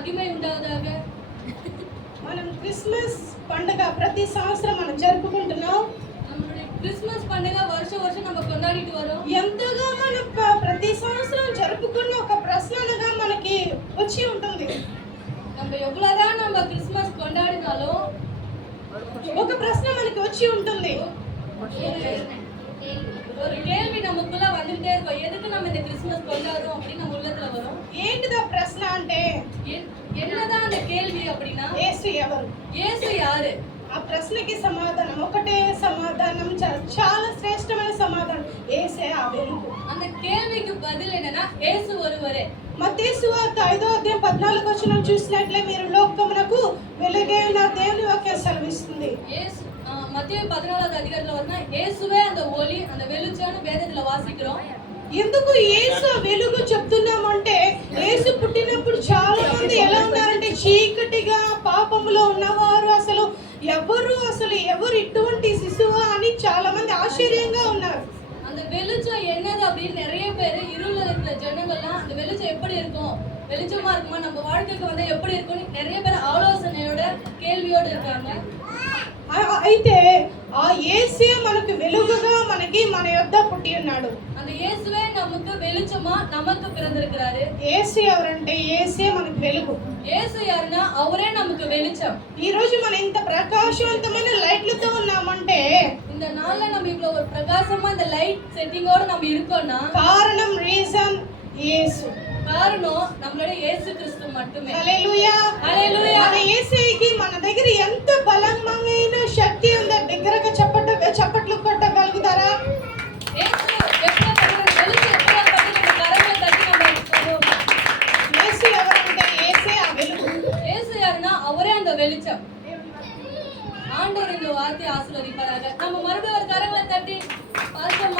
மகிமை உண்டாவதாக. మనం క్రిస్మస్ పండుగ ప్రతి సంవత్సరం మనం జరుపుకుంటున్నాం. நம்மளுடைய கிறிஸ்மஸ் பண்டிகை வருஷம் வருஷம் நம்ம கொண்டாடிட்டு வரோம். ఎంతగా మనం ప్రతి సంవత్సరం జరుపుకున్న ఒక ప్రశ్నగా మనకి వచ్చి ఉంటుంది. நம்ம எவ்வளவுதான் நம்ம கிறிஸ்மஸ் கொண்டாடினாலும் ఒక ప్రశ్న మనకి వచ్చి ఉంటుంది. ஒரு கேள்வி நமக்குள்ள வந்துட்டே இருக்கும். எதுக்கு நம்ம இந்த கிறிஸ்மஸ் கொண்டாடுறோம் அப்படின்னு நம்ம உள்ளத்துல வரும். ఏంటిదా ప్రశ్న అంటే என்னதான் அந்த கேள்வி அப்படின்னா యేసు ఎవరు, యేసు யாரு? ఆ ప్రశ్నకి సమాధానం ఒకటే సమాధానం, చాలా శ్రేష్టమైన సమాధానం, యేసే ఆ వెలుగు. அந்த கேள்விக்கு பதில் என்னன்னா యేసు ஒருவரே. మత్తయి సువార్త 5:14 చూసినట్లే మీరు లోకమునకు వెలుగైన దేవుని వాక్యం సెలవిస్తుంది. యేసు மத்தேயு 14வது அதிகாரத்துல வந்தா యేసుவே அந்த ஒளி, அந்த வெளிச்சம்னு வேதத்துல வாசிக்கிறோம். ఎందుకు యేసు వెలుగు చెప్తున్నామంటే యేసు పుట్టినప్పుడు చాలా మంది ఎలా ఉన్నారంటే చీకటిగా పాపములో ఉన్నవారు, అసలు ఎవరు ఇటువంటి శిశువా అని చాలా మంది ఆశ్చర్యంగా ఉన్నారు. அந்த வெளிச்சம் என்னது அப்படின்னு நிறைய பேர் இருள இருக்கிற ஜனங்கள்லாம் அந்த வெளிச்சம் எப்படி இருக்கும், வெளிச்சமா இருக்குமா, நம்ம வாழ்க்கைக்கு வந்து எப்படி இருக்கும்னு நிறைய பேர் ஆலோசனையோட கேள்வியோட இருக்காங்க. అయితే ఆ యేసే మనకు వెలుగుగా మనకి మన యొద్ద పుట్టి ఉన్నాడు. அந்த இயேசுவே நமக்கு வெளிச்சமா நமக்கு பிறந்திருக்கிறாரு. యేసు ఎవరంటే యేసే మనకు వెలుగు. యేసు யாருன்னா அவரே நமக்கு வெளிச்சம். ఈ రోజు మనం ఇంత ప్రకాశవంతమైన లైట్లతో ఉన్నామంటే இந்த நாள்ல நம்ம இவ்வளவு ஒரு பிரகாசமா இந்த லைட் செட்டிங்கோட நம்ம இருக்கோம்னா కారణం రీజన్ యేసు. காரணம் நம்மளுடைய இயேசு கிறிஸ்து மட்டுமே. హల్లెలూయా హల్లెలూయా. మన యేసుకి మన దగ్గర ఎంత బలమైన శక్తి ఉందో బిగ్గరగా చప్పట్లు కొట్టగలుగుతారా? యేసు எப்படிப்பட்ட வெளிச்சம், எப்படிப்பட்ட நம்ம கரங்களை தட்டி நம்ம యేసు ఎవరంటే యేసే ఆ వెలుగు. యేసు யாருன்னா அவரே அந்த வெளிச்சம். ஆண்டவர் இந்த வார்த்தையை ஆசீர்வதிப்பாராக. நம்ம மறுபடியும் ஒரு கரங்களை தட்டி பாஸ்டர்